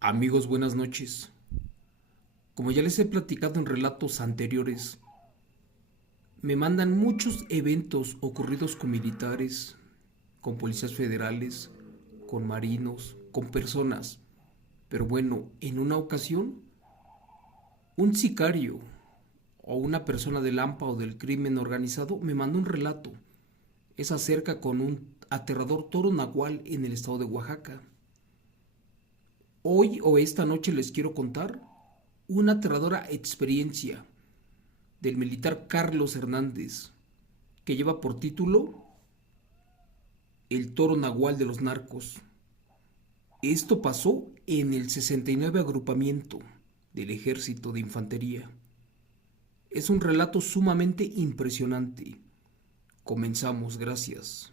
Amigos, buenas noches. Como ya les he platicado en relatos anteriores, me mandan muchos eventos ocurridos con militares, con policías federales, con marinos, con personas. Pero bueno, en una ocasión, un sicario o una persona del AMPA o del crimen organizado me mandó un relato. Es acerca con un aterrador toro nahual en el estado de Oaxaca. Hoy o esta noche les quiero contar una aterradora experiencia del militar Carlos Hernández, que lleva por título El toro nahual de los narcos. Esto pasó en el 69 agrupamiento del Ejército de Infantería. Es un relato sumamente impresionante. Comenzamos, gracias.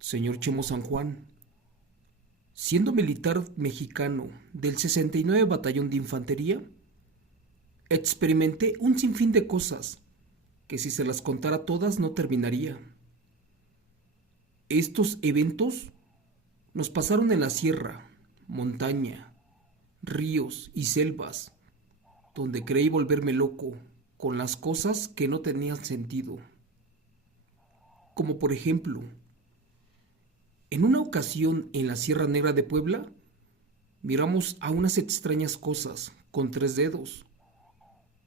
Señor Chemo San Juan, siendo militar mexicano del 69 Batallón de Infantería, experimenté un sinfín de cosas que si se las contara todas no terminaría. Estos eventos nos pasaron en la sierra, montaña, ríos y selvas, donde creí volverme loco con las cosas que no tenían sentido. Como por ejemplo, en una ocasión en la Sierra Negra de Puebla, miramos a unas extrañas cosas con tres dedos,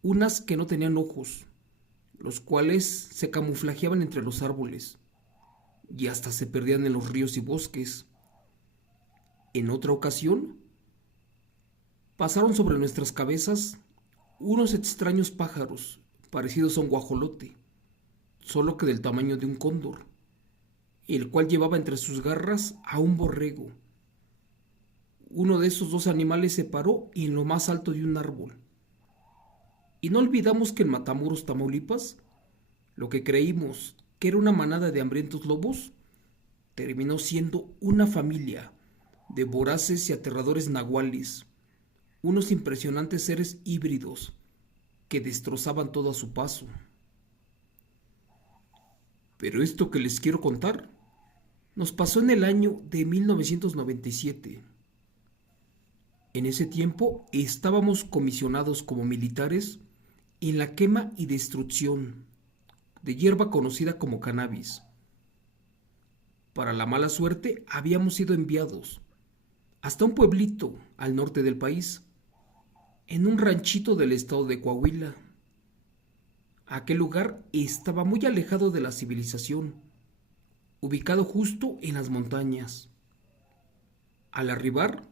unas que no tenían ojos, los cuales se camuflajeaban entre los árboles y hasta se perdían en los ríos y bosques. En otra ocasión, pasaron sobre nuestras cabezas unos extraños pájaros parecidos a un guajolote, solo que del tamaño de un cóndor, el cual llevaba entre sus garras a un borrego. Uno de esos dos animales se paró en lo más alto de un árbol. Y no olvidamos que en Matamoros, Tamaulipas, lo que creímos que era una manada de hambrientos lobos terminó siendo una familia de voraces y aterradores nahuales, unos impresionantes seres híbridos que destrozaban todo a su paso. Pero esto que les quiero contar nos pasó en el año de 1997. En ese tiempo estábamos comisionados como militares en la quema y destrucción de hierba conocida como cannabis. Para la mala suerte habíamos sido enviados hasta un pueblito al norte del país, en un ranchito del estado de Coahuila. Aquel lugar estaba muy alejado de la civilización, ubicado justo en las montañas. Al arribar,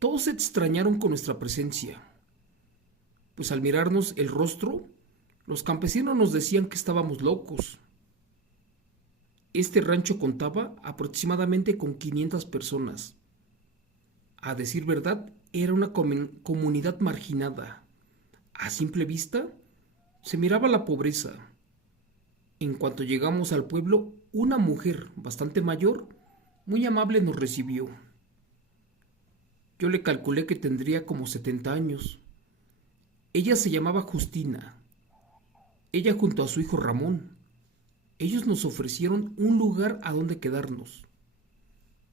todos se extrañaron con nuestra presencia, pues al mirarnos el rostro, los campesinos nos decían que estábamos locos. Este rancho contaba aproximadamente con 500 personas. A decir verdad, era una comunidad marginada. A simple vista, se miraba la pobreza. En cuanto llegamos al pueblo, una mujer bastante mayor, muy amable, nos recibió. Yo le calculé que tendría como 70 años. Ella se llamaba Justina. Ella junto a su hijo Ramón. Ellos nos ofrecieron un lugar a donde quedarnos.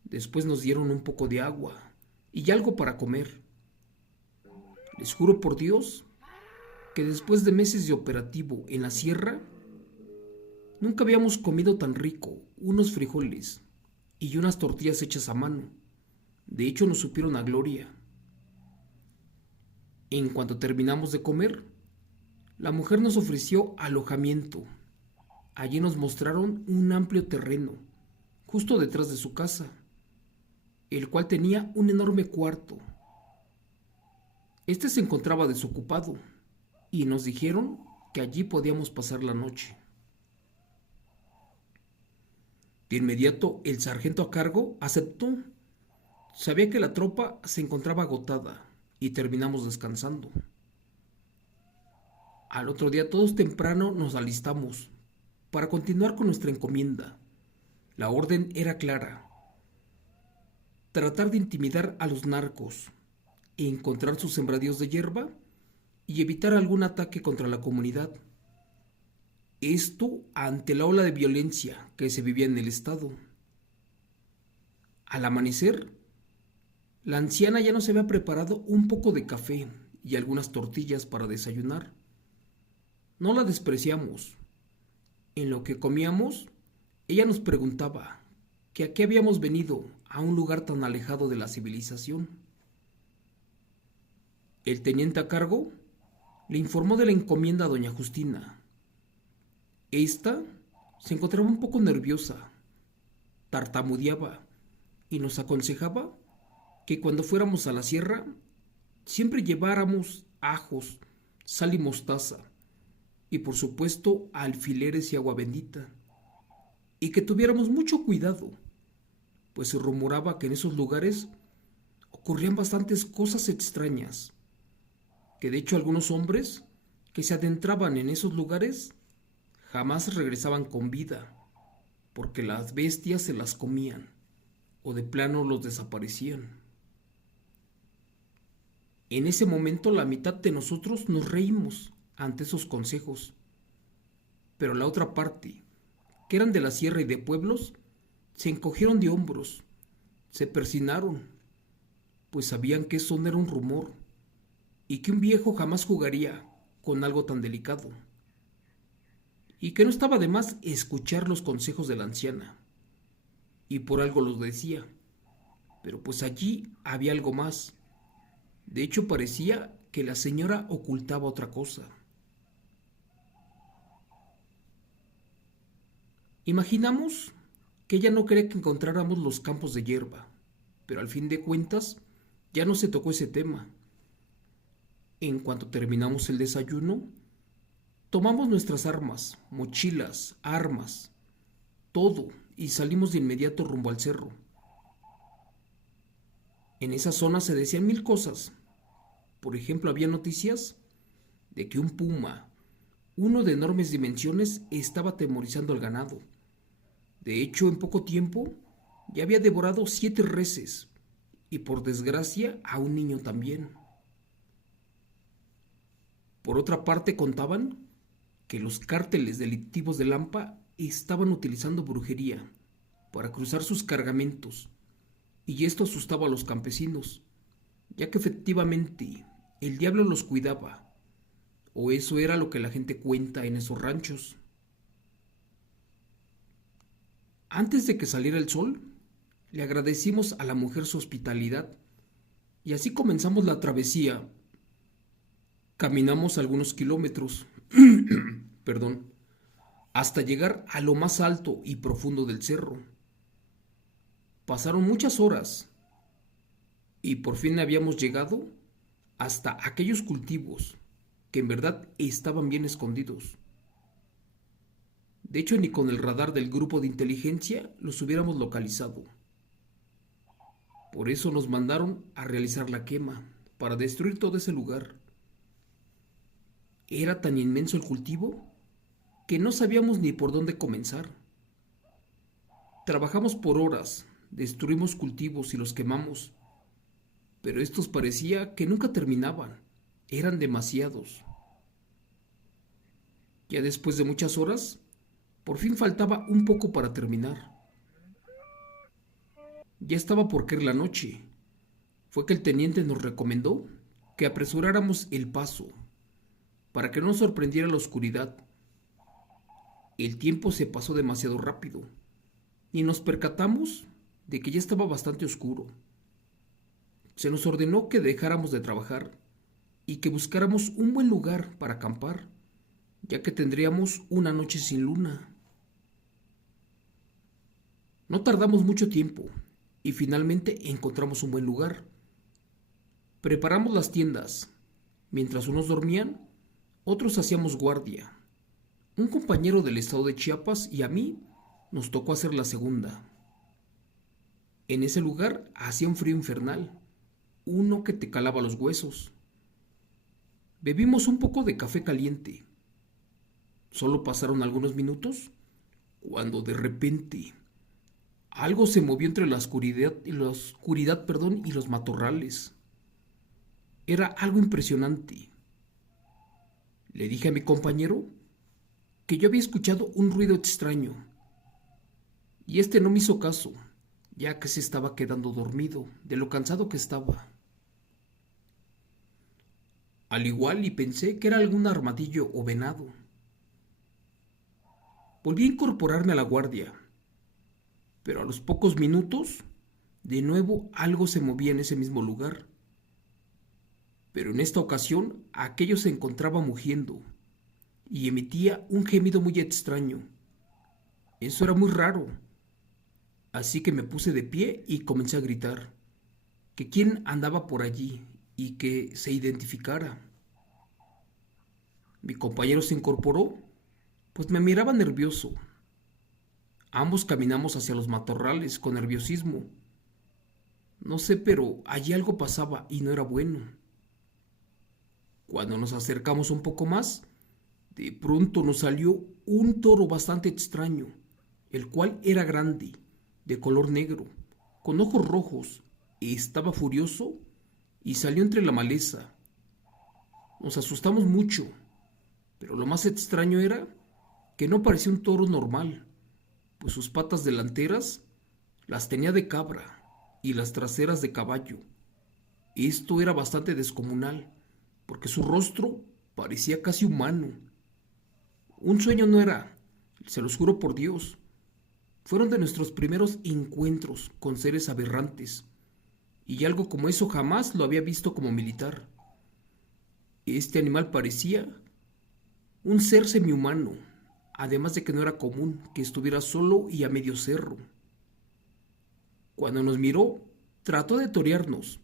Después nos dieron un poco de agua y algo para comer. Les juro por Dios que después de meses de operativo en la sierra, nunca habíamos comido tan rico, unos frijoles y unas tortillas hechas a mano. De hecho, nos supieron a gloria. En cuanto terminamos de comer, la mujer nos ofreció alojamiento. Allí nos mostraron un amplio terreno, justo detrás de su casa, el cual tenía un enorme cuarto. Este se encontraba desocupado y nos dijeron que allí podíamos pasar la noche. De inmediato el sargento a cargo aceptó. Sabía que la tropa se encontraba agotada y terminamos descansando. Al otro día todos temprano nos alistamos para continuar con nuestra encomienda. La orden era clara: tratar de intimidar a los narcos, encontrar sus sembradíos de hierba y evitar algún ataque contra la comunidad. Esto ante la ola de violencia que se vivía en el estado. Al amanecer, la anciana ya nos había preparado un poco de café y algunas tortillas para desayunar. No la despreciamos. En lo que comíamos, ella nos preguntaba que a qué habíamos venido a un lugar tan alejado de la civilización. El teniente a cargo le informó de la encomienda a doña Justina. Esta se encontraba un poco nerviosa, tartamudeaba y nos aconsejaba que cuando fuéramos a la sierra siempre lleváramos ajos, sal y mostaza, y por supuesto alfileres y agua bendita, y que tuviéramos mucho cuidado, pues se rumoraba que en esos lugares ocurrían bastantes cosas extrañas, que de hecho algunos hombres que se adentraban en esos lugares jamás regresaban con vida, porque las bestias se las comían o de plano los desaparecían. En ese momento la mitad de nosotros nos reímos ante esos consejos, pero la otra parte, que eran de la sierra y de pueblos, se encogieron de hombros, se persinaron, pues sabían que eso no era un rumor y que un viejo jamás jugaría con algo tan delicado, y que no estaba de más escuchar los consejos de la anciana, y por algo los decía, pero pues allí había algo más. De hecho, parecía que la señora ocultaba otra cosa. Imaginamos que ella no quería que encontráramos los campos de hierba, pero al fin de cuentas ya no se tocó ese tema. En cuanto terminamos el desayuno, tomamos nuestras armas, mochilas, armas, todo, y salimos de inmediato rumbo al cerro. En esa zona se decían mil cosas. Por ejemplo, había noticias de que un puma, uno de enormes dimensiones, estaba atemorizando al ganado. De hecho, en poco tiempo ya había devorado 7 reses y por desgracia a un niño también. Por otra parte, contaban que los cárteles delictivos de Lampa estaban utilizando brujería para cruzar sus cargamentos, y esto asustaba a los campesinos, ya que efectivamente el diablo los cuidaba, o eso era lo que la gente cuenta en esos ranchos. Antes de que saliera el sol, le agradecimos a la mujer su hospitalidad, y así comenzamos la travesía. Caminamos algunos kilómetros, perdón, hasta llegar a lo más alto y profundo del cerro. Pasaron muchas horas y por fin habíamos llegado hasta aquellos cultivos que en verdad estaban bien escondidos. De hecho, ni con el radar del grupo de inteligencia los hubiéramos localizado. Por eso nos mandaron a realizar la quema, para destruir todo ese lugar. Era tan inmenso el cultivo que no sabíamos ni por dónde comenzar. Trabajamos por horas, destruimos cultivos y los quemamos, pero estos parecía que nunca terminaban, eran demasiados. Ya después de muchas horas, por fin faltaba un poco para terminar. Ya estaba por caer la noche. Fue que el teniente nos recomendó que apresuráramos el paso, para que no nos sorprendiera la oscuridad. El tiempo se pasó demasiado rápido, y nos percatamos de que ya estaba bastante oscuro. Se nos ordenó que dejáramos de trabajar y que buscáramos un buen lugar para acampar, ya que tendríamos una noche sin luna. No tardamos mucho tiempo y finalmente encontramos un buen lugar. Preparamos las tiendas. Mientras unos dormían, otros hacíamos guardia. Un compañero del estado de Chiapas y a mí nos tocó hacer la segunda. En ese lugar hacía un frío infernal, uno que te calaba los huesos. Bebimos un poco de café caliente. Solo pasaron algunos minutos cuando de repente algo se movió entre la oscuridad, y los matorrales. Era algo impresionante. Le dije a mi compañero que yo había escuchado un ruido extraño, y este no me hizo caso, ya que se estaba quedando dormido de lo cansado que estaba. Al igual y pensé que era algún armadillo o venado. Volví a incorporarme a la guardia, pero a los pocos minutos, de nuevo algo se movía en ese mismo lugar. Pero en esta ocasión aquello se encontraba mugiendo y emitía un gemido muy extraño. Eso era muy raro. Así que me puse de pie y comencé a gritar que quién andaba por allí y que se identificara. Mi compañero se incorporó, pues me miraba nervioso. Ambos caminamos hacia los matorrales con nerviosismo. No sé, pero allí algo pasaba y no era bueno. Cuando nos acercamos un poco más, de pronto nos salió un toro bastante extraño, el cual era grande, de color negro, con ojos rojos, estaba furioso y salió entre la maleza. Nos asustamos mucho, pero lo más extraño era que no parecía un toro normal, pues sus patas delanteras las tenía de cabra y las traseras de caballo. Esto era bastante descomunal, porque su rostro parecía casi humano. Un sueño no era, se los juro por Dios. Fueron de nuestros primeros encuentros con seres aberrantes, y algo como eso jamás lo había visto como militar. Este animal parecía un ser semihumano, además de que no era común que estuviera solo y a medio cerro. Cuando nos miró, trató de torearnos,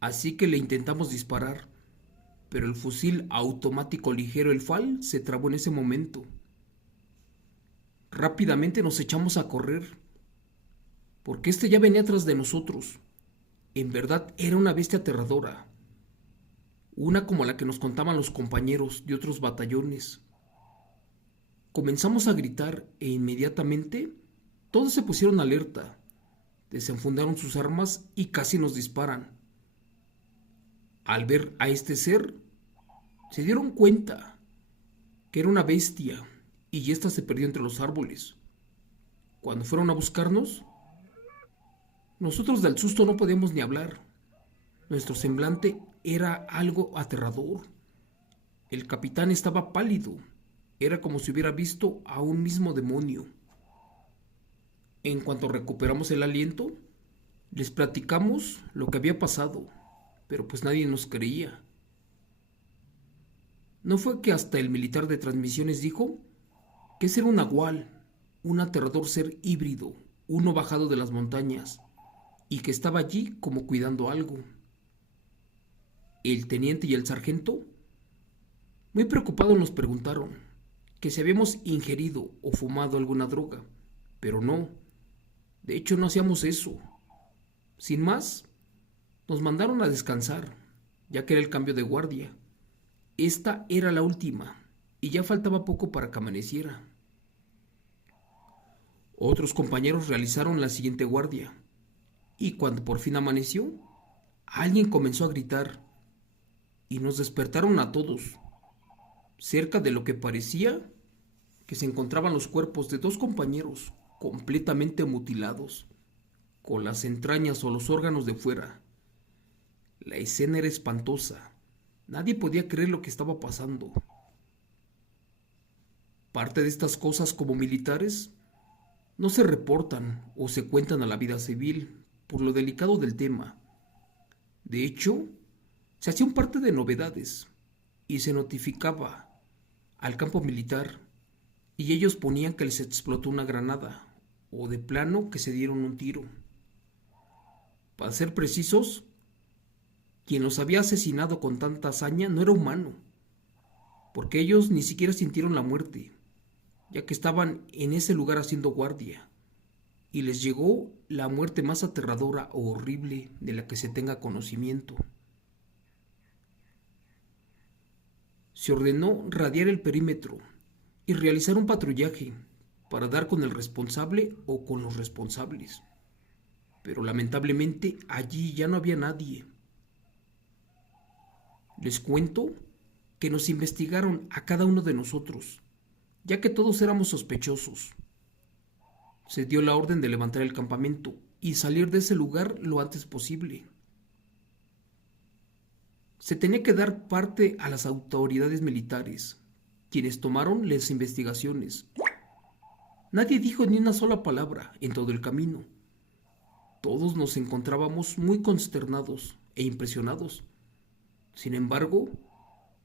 así que le intentamos disparar, pero el fusil automático ligero el FAL se trabó en ese momento. Rápidamente nos echamos a correr, porque este ya venía tras de nosotros. En verdad era una bestia aterradora, una como la que nos contaban los compañeros de otros batallones. Comenzamos a gritar e inmediatamente todos se pusieron alerta, desenfundaron sus armas y casi nos disparan. Al ver a este ser, se dieron cuenta que era una bestia y ésta se perdió entre los árboles. Cuando fueron a buscarnos, nosotros del susto no podíamos ni hablar. Nuestro semblante era algo aterrador. El capitán estaba pálido. Era como si hubiera visto a un mismo demonio. En cuanto recuperamos el aliento, les platicamos lo que había pasado, pero pues nadie nos creía. No fue que hasta el militar de transmisiones dijo que ese era un nahual, un aterrador ser híbrido, uno bajado de las montañas, y que estaba allí como cuidando algo. El teniente y el sargento, muy preocupados, nos preguntaron que si habíamos ingerido o fumado alguna droga, pero no, de hecho no hacíamos eso. Sin más, nos mandaron a descansar, ya que era el cambio de guardia. Esta era la última, y ya faltaba poco para que amaneciera. Otros compañeros realizaron la siguiente guardia, y cuando por fin amaneció, alguien comenzó a gritar, y nos despertaron a todos. Cerca de lo que parecía que se encontraban los cuerpos de dos compañeros completamente mutilados, con las entrañas o los órganos de fuera. La escena era espantosa. Nadie podía creer lo que estaba pasando. Parte de estas cosas como militares no se reportan o se cuentan a la vida civil por lo delicado del tema. De hecho, se hacían parte de novedades y se notificaba al campo militar y ellos ponían que les explotó una granada o de plano que se dieron un tiro. Para ser precisos, quien los había asesinado con tanta hazaña no era humano, porque ellos ni siquiera sintieron la muerte, ya que estaban en ese lugar haciendo guardia, y les llegó la muerte más aterradora o horrible de la que se tenga conocimiento. Se ordenó radiar el perímetro y realizar un patrullaje para dar con el responsable o con los responsables, pero lamentablemente allí ya no había nadie. Les cuento que nos investigaron a cada uno de nosotros, ya que todos éramos sospechosos. Se dio la orden de levantar el campamento y salir de ese lugar lo antes posible. Se tenía que dar parte a las autoridades militares, quienes tomaron las investigaciones. Nadie dijo ni una sola palabra en todo el camino. Todos nos encontrábamos muy consternados e impresionados. Sin embargo,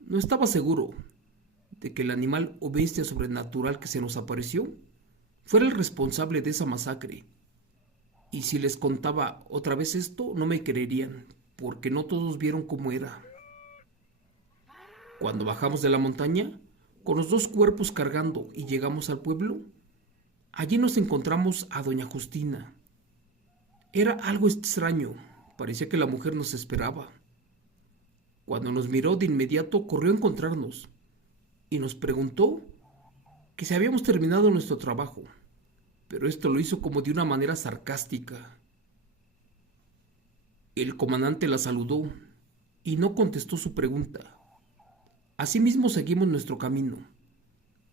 no estaba seguro de que el animal o bestia sobrenatural que se nos apareció fuera el responsable de esa masacre. Y si les contaba otra vez esto, no me creerían, porque no todos vieron cómo era. Cuando bajamos de la montaña, con los dos cuerpos cargando y llegamos al pueblo, allí nos encontramos a doña Justina. Era algo extraño, parecía que la mujer nos esperaba. Cuando nos miró de inmediato corrió a encontrarnos y nos preguntó que si habíamos terminado nuestro trabajo, pero esto lo hizo como de una manera sarcástica. El comandante la saludó y no contestó su pregunta. Asimismo seguimos nuestro camino,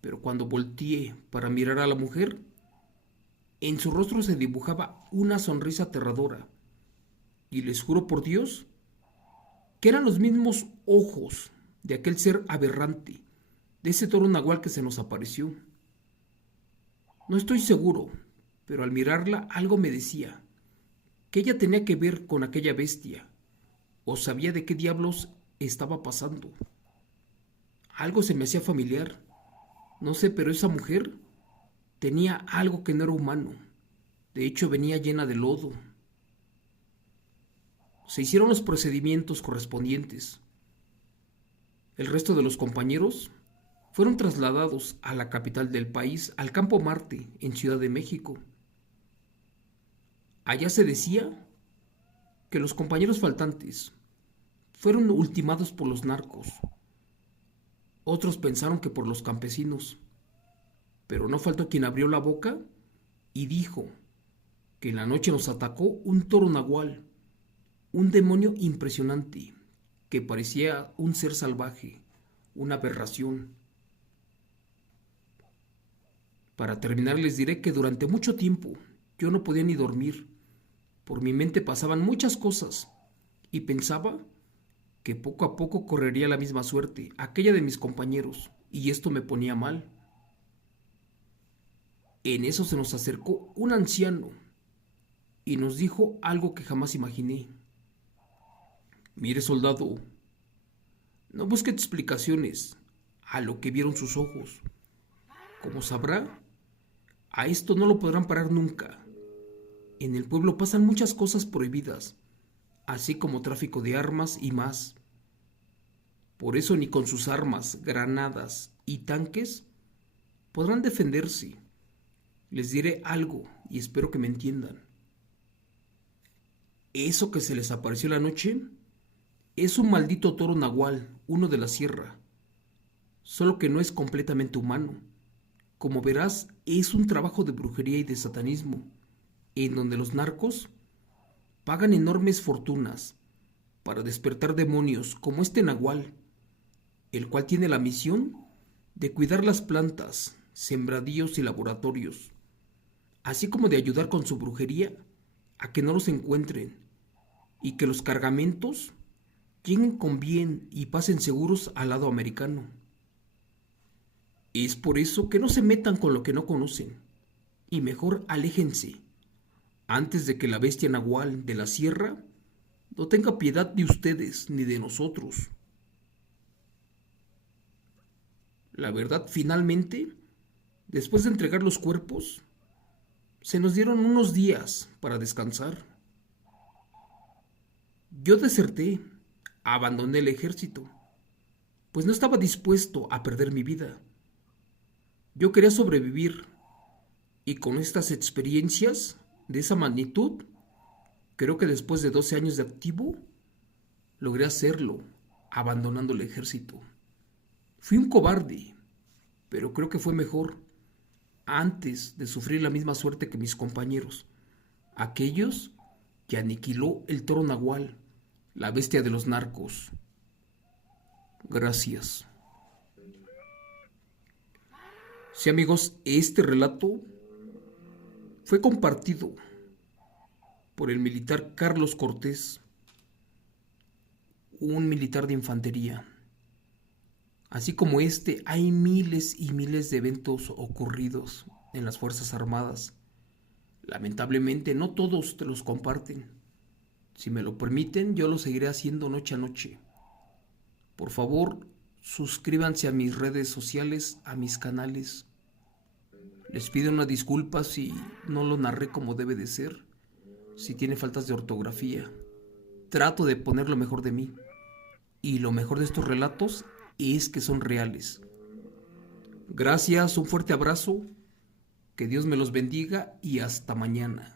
pero cuando volteé para mirar a la mujer, en su rostro se dibujaba una sonrisa aterradora, y les juro por Dios que eran los mismos ojos de aquel ser aberrante, de ese toro nahual que se nos apareció. No estoy seguro, pero al mirarla algo me decía que ella tenía que ver con aquella bestia, o sabía de qué diablos estaba pasando. Algo se me hacía familiar, no sé, pero esa mujer tenía algo que no era humano. De hecho, venía llena de lodo. Se hicieron los procedimientos correspondientes. El resto de los compañeros fueron trasladados a la capital del país, al Campo Marte, en Ciudad de México. Allá se decía que los compañeros faltantes fueron ultimados por los narcos. Otros pensaron que por los campesinos, pero no faltó quien abrió la boca y dijo que en la noche nos atacó un toro nahual, un demonio impresionante, que parecía un ser salvaje, una aberración. Para terminar les diré que durante mucho tiempo yo no podía ni dormir. Por mi mente pasaban muchas cosas y pensaba que poco a poco correría la misma suerte, aquella de mis compañeros, y esto me ponía mal. En eso se nos acercó un anciano y nos dijo algo que jamás imaginé. Mire, soldado, no busque explicaciones a lo que vieron sus ojos. Como sabrá, a esto no lo podrán parar nunca. En el pueblo pasan muchas cosas prohibidas, así como tráfico de armas y más. Por eso ni con sus armas, granadas y tanques podrán defenderse. Les diré algo y espero que me entiendan. Eso que se les apareció la noche es un maldito toro nahual, uno de la sierra, solo que no es completamente humano. Como verás, es un trabajo de brujería y de satanismo, en donde los narcos pagan enormes fortunas para despertar demonios como este nahual, el cual tiene la misión de cuidar las plantas, sembradíos y laboratorios, así como de ayudar con su brujería a que no los encuentren y que los cargamentos lleguen con bien y pasen seguros al lado americano. Es por eso que no se metan con lo que no conocen y mejor aléjense antes de que la bestia nahual de la sierra no tenga piedad de ustedes ni de nosotros. La verdad, finalmente, después de entregar los cuerpos, se nos dieron unos días para descansar. Yo deserté, abandoné el ejército, pues no estaba dispuesto a perder mi vida. Yo quería sobrevivir y con estas experiencias de esa magnitud, creo que después de 12 años de activo, logré hacerlo, abandonando el ejército. Fui un cobarde, pero creo que fue mejor antes de sufrir la misma suerte que mis compañeros, aquellos que aniquiló el toro nahual, la bestia de los narcos. Gracias. Sí, amigos, este relato fue compartido por el militar Carlos Cortés, un militar de infantería. Así como este, hay miles y miles de eventos ocurridos en las Fuerzas Armadas. Lamentablemente, no todos te los comparten. Si me lo permiten, yo lo seguiré haciendo noche a noche. Por favor, suscríbanse a mis redes sociales, a mis canales. Les pido una disculpa si no lo narré como debe de ser, si tiene faltas de ortografía. Trato de poner lo mejor de mí. Y lo mejor de estos relatos es que son reales. Gracias, un fuerte abrazo, que Dios me los bendiga y hasta mañana.